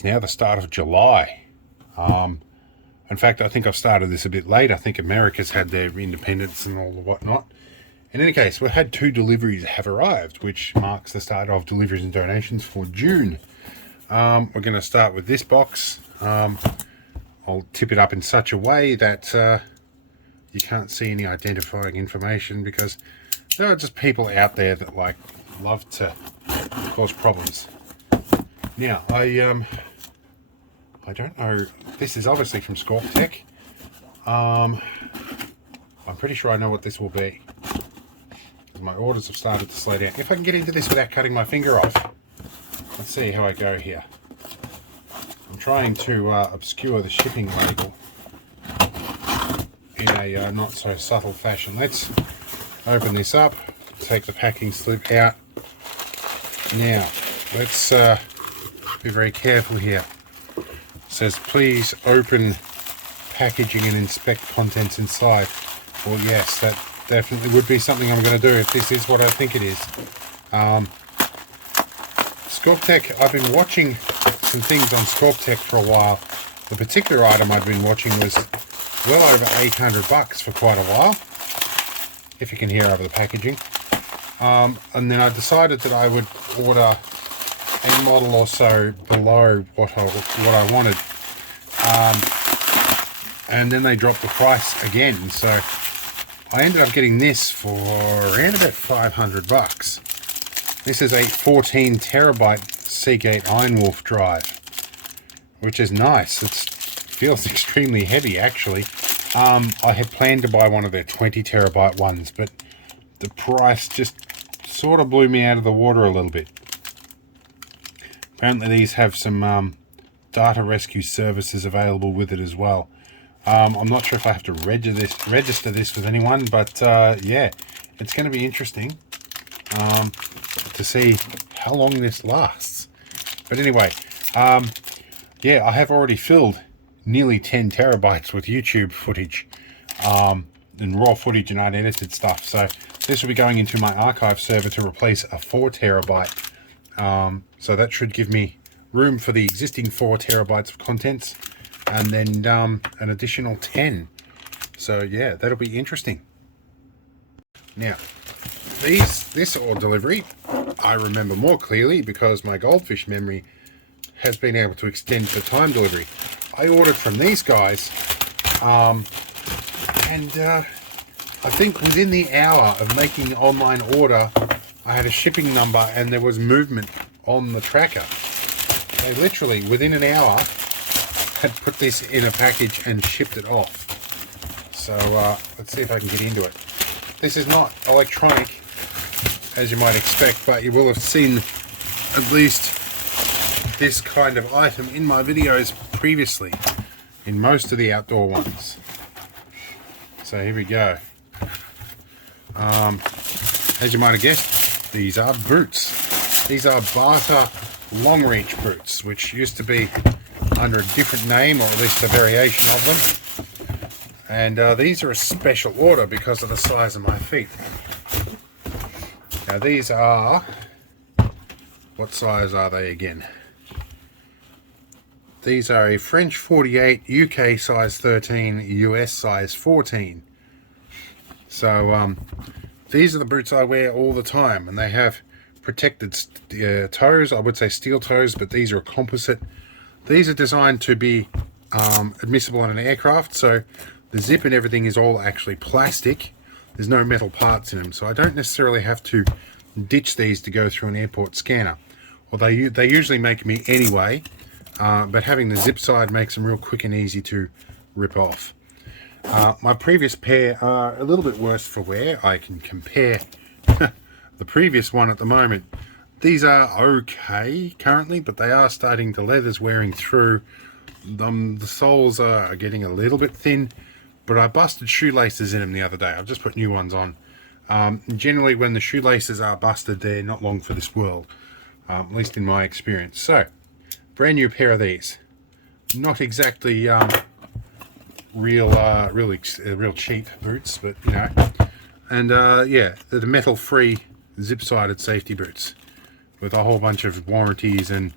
It's now the start of July. In fact, I think I've started this a bit late. I think America's had their independence and all the whatnot. In any case, we've had 2 deliveries have arrived, which marks the start of deliveries and donations for June. We're going to start with this box. I'll tip it up in such a way that you can't see any identifying information, because there are just people out there that love to cause problems. Now, I don't know. This is obviously from Tech. I'm pretty sure I know what this will be. My orders have started to slow down. If I can get into this without cutting my finger off. Let's see how I go here. I'm trying to obscure the shipping label in a not so subtle fashion. Let's open this up, take the packing slip out. Now, let's be very careful here. It says, please open packaging and inspect contents inside. Well, yes, that definitely would be something I'm going to do if this is what I think it is. Tech, I've been watching some things on Tech for a while. The particular item I've been watching was well over $800 for quite a while, if you can hear over the packaging. And then I decided that I would order a model or so below what I wanted. And then they dropped the price again, so I ended up getting this for around about $500. This is a 14 terabyte Seagate Ironwolf drive, which is nice. It feels extremely heavy, actually. I had planned to buy one of their 20 terabyte ones, but the price just sort of blew me out of the water a little bit. Apparently these have some data rescue services available with it as well. I'm not sure if I have to register this with anyone, but yeah, it's going to be interesting to see how long this lasts. But anyway, yeah, I have already filled nearly 10 terabytes with YouTube footage and raw footage and unedited stuff. So this will be going into my archive server to replace a 4 terabyte. So that should give me room for the existing 4 terabytes of contents, and then an additional 10. So yeah, that'll be interesting. Now, this order delivery I remember more clearly because my goldfish memory has been able to extend to time delivery. I ordered from these guys, and I think within the hour of making the online order, I had a shipping number and there was movement on the tracker. They literally, within an hour, had put this in a package and shipped it off. So let's see if I can get into it. This is not electronic, as you might expect, but you will have seen at least this kind of item in my videos previously, in most of the outdoor ones. So here we go. As you might have guessed, these are boots. These are Barter long reach boots, which used to be under a different name, or at least a variation of them. And these are a special order because of the size of my feet. Now these are, what size are they again? These are a French 48, UK size 13, US size 14. So these are the boots I wear all the time, and they have protected toes. I would say steel toes, but these are composite. These are designed to be admissible on an aircraft, so the zip and everything is all actually plastic. There's no metal parts in them, so I don't necessarily have to ditch these to go through an airport scanner. Well, they usually make me anyway, but having the zip side makes them real quick and easy to rip off. My previous pair are a little bit worse for wear. I can compare the previous one at the moment. These are okay currently, but they are starting to, leather's wearing through. The soles are getting a little bit thin, but I busted shoelaces in them the other day. I've just put new ones on. Generally, when the shoelaces are busted, they're not long for this world, at least in my experience. So, brand new pair of these. Not exactly real cheap boots, but you know. And yeah, they're the metal-free, zip-sided safety boots with a whole bunch of warranties and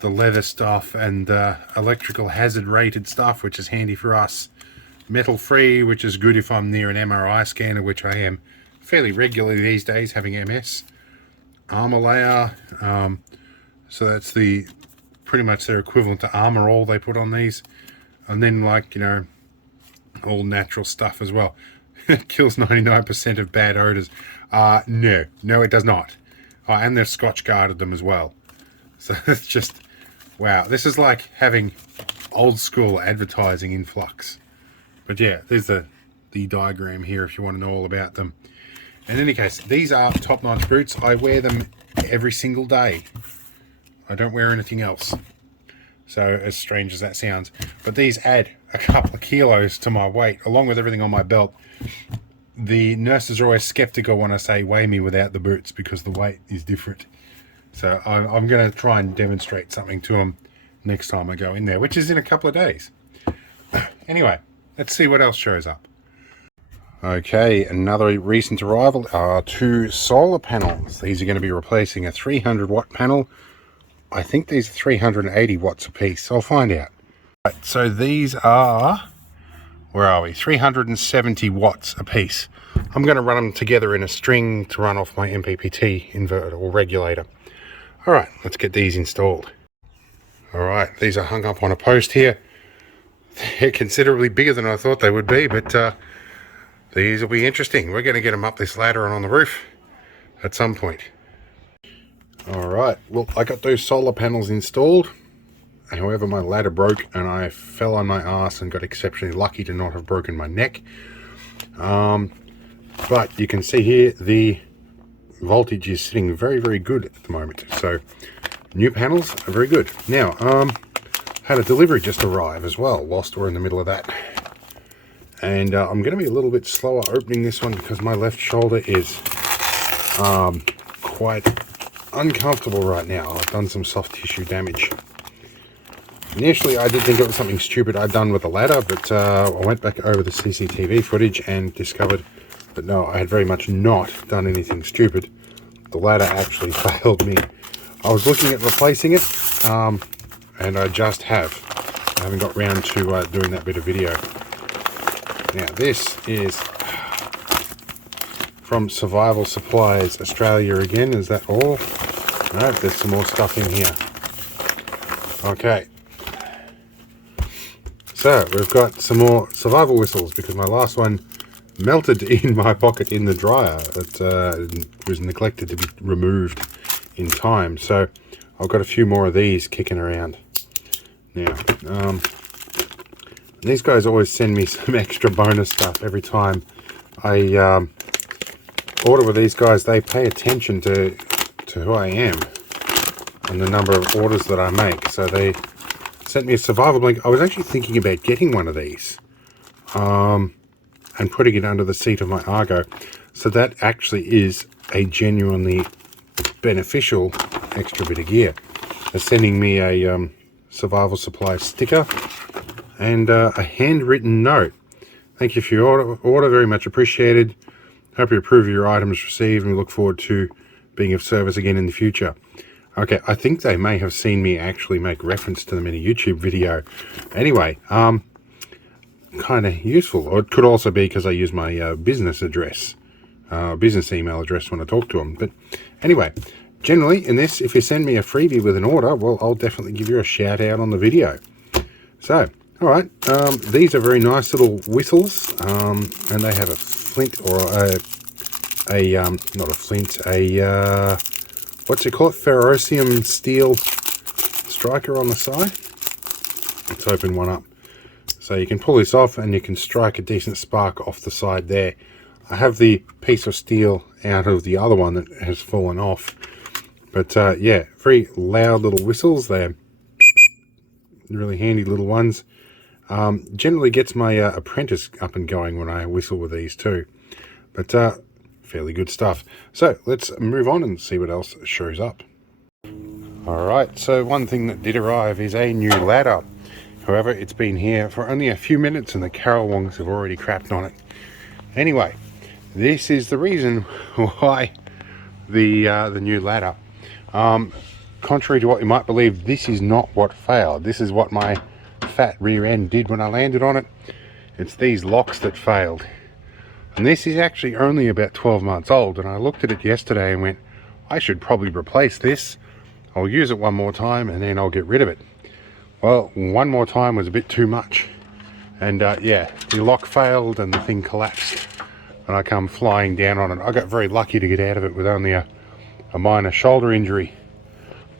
the leather stuff and electrical hazard rated stuff, which is handy for us. Metal free, which is good if I'm near an MRI scanner, which I am fairly regularly these days, having MS. Armor layer, so that's pretty much their equivalent to Armor All they put on these. And then, like, you know, all natural stuff as well. It kills 99% of bad odors. No, it does not. Oh, and they've Scotch guarded them as well. So it's just, wow, this is like having old school advertising in flux. But yeah, there's the diagram here if you want to know all about them. In any case, these are top-notch boots. I wear them every single day. I don't wear anything else. So, as strange as that sounds. But these add a couple of kilos to my weight, along with everything on my belt. The nurses are always skeptical when I say weigh me without the boots, because the weight is different. So, I'm going to try and demonstrate something to them next time I go in there, which is in a couple of days. Anyway, let's see what else shows up. Okay, another recent arrival are 2 solar panels. These are going to be replacing a 300 watt panel. I think these are 380 watts a piece. I'll find out. Right, so these are, where are we? 370 watts a piece. I'm going to run them together in a string to run off my MPPT inverter or regulator. All right, let's get these installed. All right, these are hung up on a post here. They're considerably bigger than I thought they would be, but these will be interesting. We're going to get them up this ladder and on the roof at some point. Alright, well, I got those solar panels installed. However, my ladder broke and I fell on my ass and got exceptionally lucky to not have broken my neck. But you can see here the voltage is sitting very, very good at the moment. So, new panels are very good. Now, had a delivery just arrive as well whilst we're in the middle of that. And I'm going to be a little bit slower opening this one because my left shoulder is quite uncomfortable right now. I've done some soft tissue damage. Initially, I did think it was something stupid I'd done with the ladder, but I went back over the CCTV footage and discovered that no, I had very much not done anything stupid. The ladder actually failed me. I was looking at replacing it, and I just have. I haven't got round to doing that bit of video. Now, this is from Survival Supplies Australia again. Is that all? No, there's some more stuff in here. Okay. So, we've got some more survival whistles because my last one melted in my pocket in the dryer. It was neglected to be removed in time. So, I've got a few more of these kicking around. Now, these guys always send me some extra bonus stuff every time I order with these guys. They pay attention to who I am and the number of orders that I make. So they sent me a survival blanket. I was actually thinking about getting one of these and putting it under the seat of my Argo. So that actually is a genuinely beneficial extra bit of gear. They're sending me a survival supply sticker and a handwritten note. Thank you for your order, very much appreciated. Hope you approve of your items received and we look forward to being of service again in the future. Okay, I think they may have seen me actually make reference to them in a YouTube video. Anyway, kind of useful. Or it could also be because I use my business address, business email address when I talk to them. But anyway, generally in this, if you send me a freebie with an order, well, I'll definitely give you a shout out on the video. So, all right, these are very nice little whistles, and they have a flint or not a flint, what's it called? Ferrocium steel striker on the side. Let's open one up. So you can pull this off and you can strike a decent spark off the side there. I have the piece of steel out of the other one that has fallen off. But yeah, very loud little whistles. They're really handy little ones. Generally gets my apprentice up and going when I whistle with these too. But fairly good stuff. So let's move on and see what else shows up. Alright, so one thing that did arrive is a new ladder. However, it's been here for only a few minutes and the Carowongs have already crapped on it. Anyway, this is the reason why the new ladder. contrary to what you might believe, this is not what failed. This is what my fat rear end did when I landed on it. It's these locks that failed. And this is actually only about 12 months old, and I looked at it yesterday and went, I should probably replace this. I'll use it one more time and then I'll get rid of it. Well, one more time was a bit too much. And yeah, the lock failed and the thing collapsed. And I come flying down on it. I got very lucky to get out of it with only a minor shoulder injury.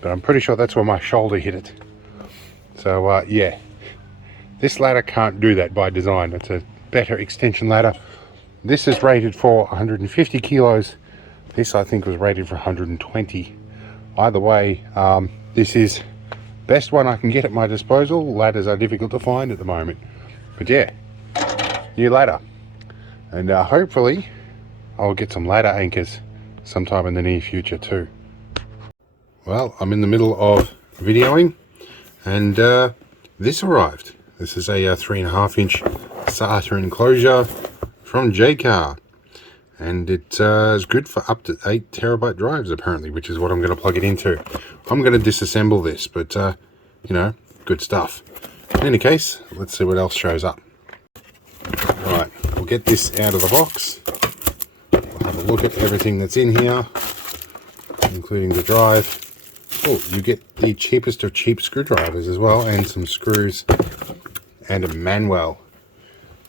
But I'm pretty sure that's where my shoulder hit it. So yeah, this ladder can't do that by design. It's a better extension ladder. This is rated for 150 kilos. This I think was rated for 120. Either way, this is best one I can get at my disposal. Ladders are difficult to find at the moment. But yeah, new ladder. And hopefully I'll get some ladder anchors sometime in the near future too. Well, I'm in the middle of videoing and this arrived. This is a 3.5 inch SATA enclosure from JCar. And it is good for up to 8 terabyte drives apparently, which is what I'm going to plug it into. I'm going to disassemble this, but you know, good stuff. In any case, let's see what else shows up. Right, we'll get this out of the box. We'll have a look at everything that's in here, including the drive. Oh, you get the cheapest of cheap screwdrivers as well, and some screws and a manual.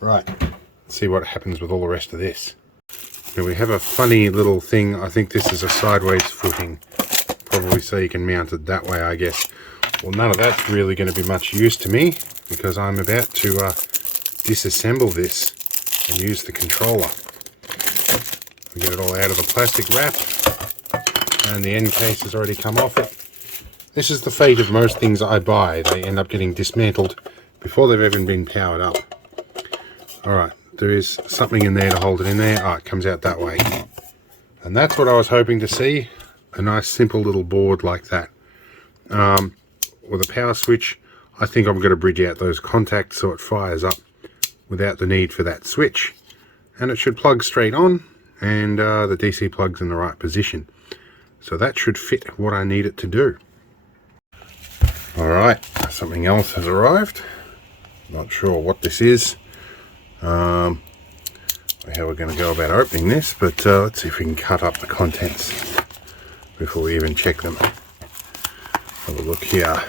Right, let's see what happens with all the rest of this. Now we have a funny little thing. I think this is a sideways footing, probably so you can mount it that way, I guess. Well, none of that's really going to be much use to me because I'm about to disassemble this and use the controller. We get it all out of the plastic wrap, and the end case has already come off it. This is the fate of most things I buy. They end up getting dismantled before they've even been powered up. Alright, there is something in there to hold it in there. Oh, it comes out that way. And that's what I was hoping to see. A nice simple little board like that. With a power switch, I think I'm going to bridge out those contacts so it fires up without the need for that switch. And it should plug straight on, and the DC plug's in the right position. So that should fit what I need it to do. Alright, something else has arrived. Not sure what this is. How we're going to go about opening this, but let's see if we can cut up the contents before we even check them. Have a look here.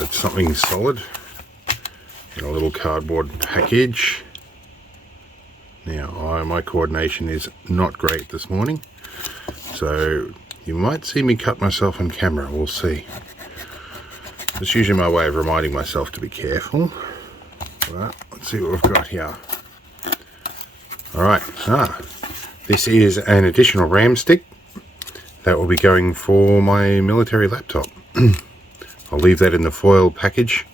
It's something solid in a little cardboard package. Now, my coordination is not great this morning, so you might see me cut myself on camera. We'll see. It's usually my way of reminding myself to be careful. Right, let's see what we've got here. Alright, this is an additional RAM stick that will be going for my military laptop. I'll leave that in the foil package.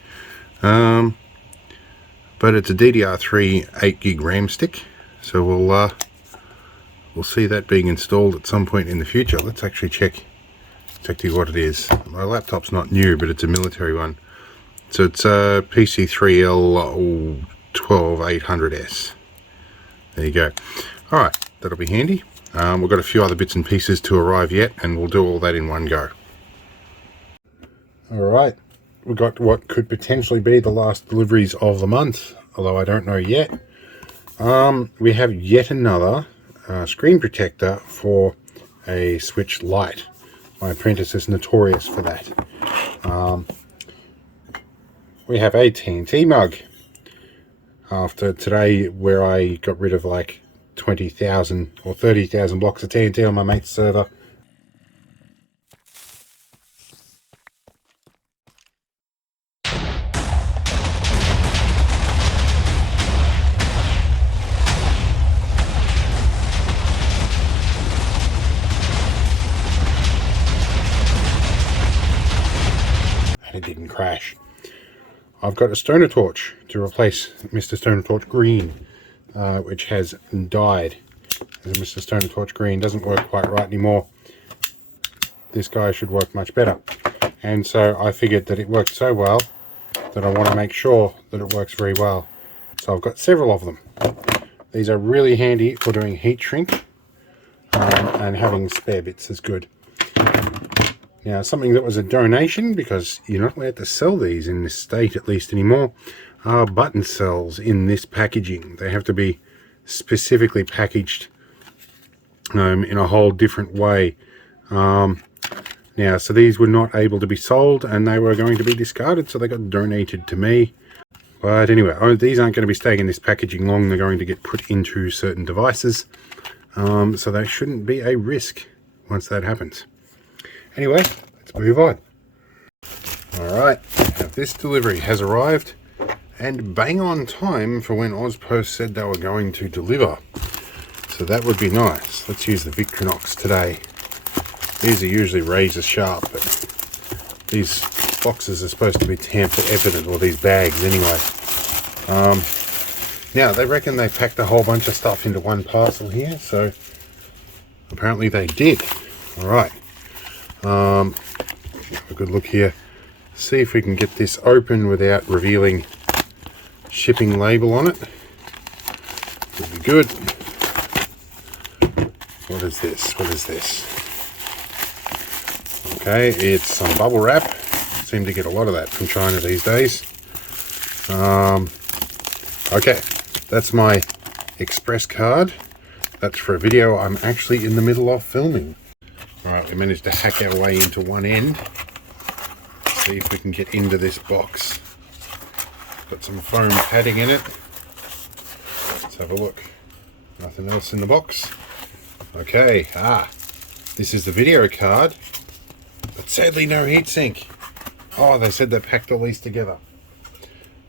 But it's a DDR3 8GB RAM stick, so we'll see that being installed at some point in the future. Let's actually check exactly what it is. My laptop's not new, but it's a military one. So it's a PC3L 12800S. There you go. Alright, that'll be handy. We've got a few other bits and pieces to arrive yet, and we'll do all that in one go. Alright, we've got what could potentially be the last deliveries of the month, although I don't know yet. We have yet another screen protector for a Switch Lite. My apprentice is notorious for that. We have a TNT mug. After today, where I got rid of like 20,000 or 30,000 blocks of TNT on my mate's server. And it didn't crash. I've got a stoner torch to replace Mr. Stoner Torch Green, which has died. Mr. Stoner Torch Green doesn't work quite right anymore. This guy should work much better. And so I figured that it worked so well that I want to make sure that it works very well. So I've got several of them. These are really handy for doing heat shrink. and having spare bits is good. Now, something that was a donation, because you're not allowed to sell these in this state at least anymore, are button cells in this packaging. They have to be specifically packaged in a whole different way. Now, so these were not able to be sold and they were going to be discarded, so they got donated to me. But anyway, these aren't going to be staying in this packaging long. They're going to get put into certain devices, so they shouldn't be a risk once that happens. Anyway, let's move on. Alright, now this delivery has arrived and bang on time for when Ozpost said they were going to deliver. So that would be nice. Let's use the Victronox today. These are usually razor sharp, but these boxes are supposed to be tamper evident, or these bags anyway. Now, they reckon they packed a whole bunch of stuff into one parcel here, so apparently they did. Alright. Have a good look here. See if we can get this open without revealing shipping label on it. Would be good. What is this? What is this? Okay, it's some bubble wrap. Seem to get a lot of that from China these days. Okay, that's my express card. That's for a video I'm actually in the middle of filming. Alright, we managed to hack our way into one end. See if we can get into this box. Got some foam padding in it. Let's have a look. Nothing else in the box. Okay, this is the video card, but sadly no heatsink. Oh, they said they packed all these together.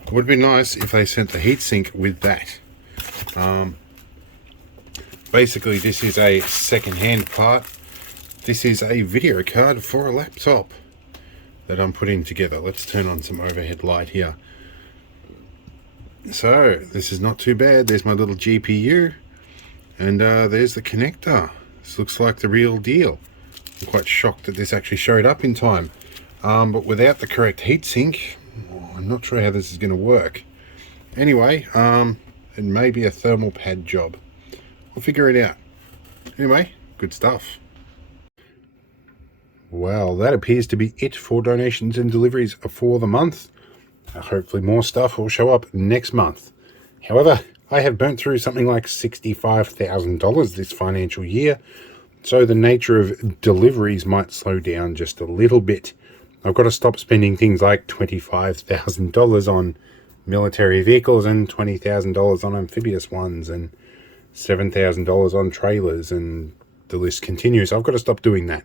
It would be nice if they sent the heatsink with that. Basically, this is a second-hand part. This is a video card for a laptop that I'm putting together. Let's turn on some overhead light here. So, this is not too bad. There's my little GPU. And there's the connector. This looks like the real deal. I'm quite shocked that this actually showed up in time. But without the correct heatsink, I'm not sure how this is going to work. Anyway, it may be a thermal pad job. We'll figure it out. Anyway, good stuff. Well, that appears to be it for donations and deliveries for the month. Hopefully more stuff will show up next month. However, I have burnt through something like $65,000 this financial year, so the nature of deliveries might slow down just a little bit. I've got to stop spending things like $25,000 on military vehicles and $20,000 on amphibious ones and $7,000 on trailers, and the list continues. I've got to stop doing that.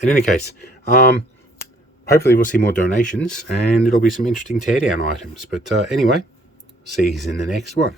In any case, hopefully we'll see more donations and it'll be some interesting teardown items. But anyway, see you in the next one.